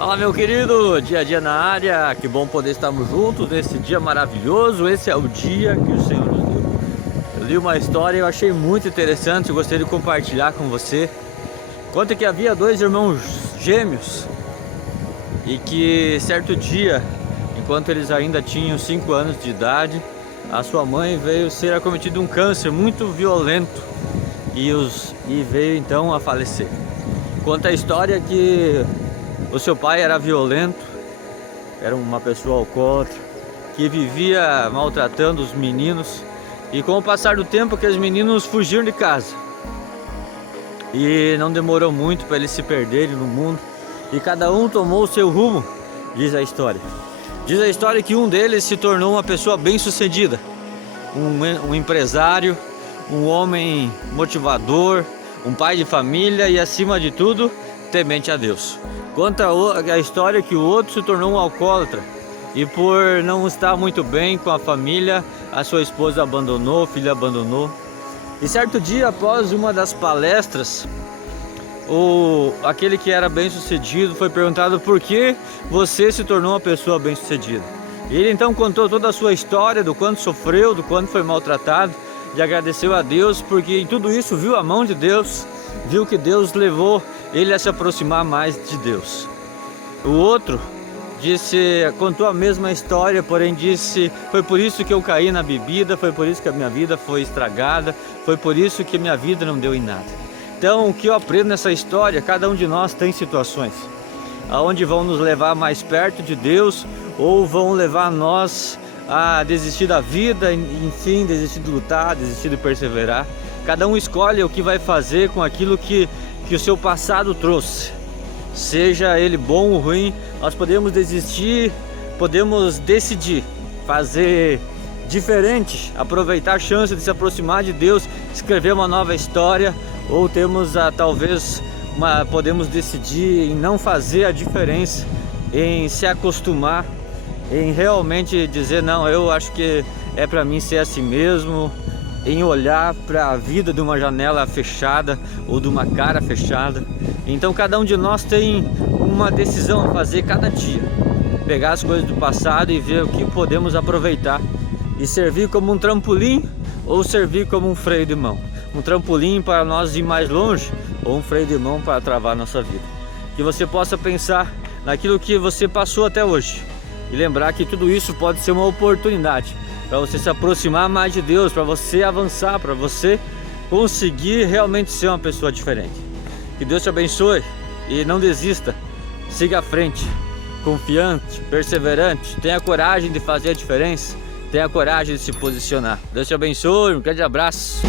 Fala, meu querido, dia a dia na área, que bom poder estarmos juntos nesse dia maravilhoso. Esse é o dia que o Senhor nos deu. Eu li uma história e eu achei muito interessante, eu gostaria de compartilhar com você. Conta que havia dois irmãos gêmeos e que certo dia, enquanto eles ainda tinham 5 anos de idade, a sua mãe veio ser acometida de um câncer muito violento e veio então a falecer. Conta a história que o seu pai era violento, era uma pessoa alcoólatra, que vivia maltratando os meninos. E com o passar do tempo, aqueles meninos fugiram de casa. E não demorou muito para eles se perderem no mundo. E cada um tomou o seu rumo, diz a história. Diz a história que um deles se tornou uma pessoa bem-sucedida. Um empresário, um homem motivador, um pai de família e, acima de tudo, temente a Deus. Conta a história que o outro se tornou um alcoólatra e, por não estar muito bem com a família, a sua esposa abandonou, o filho abandonou. E certo dia, após uma das palestras, aquele que era bem sucedido foi perguntado: por que você se tornou uma pessoa bem sucedida? E ele então contou toda a sua história, do quanto sofreu, do quanto foi maltratado, e agradeceu a Deus, porque em tudo isso viu a mão de Deus, viu que Deus levou ele a se aproximar mais de Deus. O outro contou a mesma história, porém disse: foi por isso que eu caí na bebida, foi por isso que a minha vida foi estragada, foi por isso que a minha vida não deu em nada. Então, o que eu aprendo nessa história: cada um de nós tem situações aonde vão nos levar mais perto de Deus, ou vão levar nós a desistir da vida, enfim, desistir de lutar, desistir de perseverar. Cada um escolhe o que vai fazer com aquilo que o seu passado trouxe, seja ele bom ou ruim. Nós podemos desistir, podemos decidir fazer diferente, aproveitar a chance de se aproximar de Deus, escrever uma nova história, ou podemos decidir em não fazer a diferença, em se acostumar, em realmente dizer: não, eu acho que é para mim ser assim mesmo, em olhar para a vida de uma janela fechada ou de uma cara fechada. Então cada um de nós tem uma decisão a fazer cada dia, pegar as coisas do passado e ver o que podemos aproveitar e servir como um trampolim, ou servir como um freio de mão. Um trampolim para nós ir mais longe, ou um freio de mão para travar nossa vida. Que você possa pensar naquilo que você passou até hoje e lembrar que tudo isso pode ser uma oportunidade para você se aproximar mais de Deus, para você avançar, para você conseguir realmente ser uma pessoa diferente. Que Deus te abençoe e não desista, siga à frente, confiante, perseverante, tenha coragem de fazer a diferença, tenha coragem de se posicionar. Deus te abençoe, um grande abraço.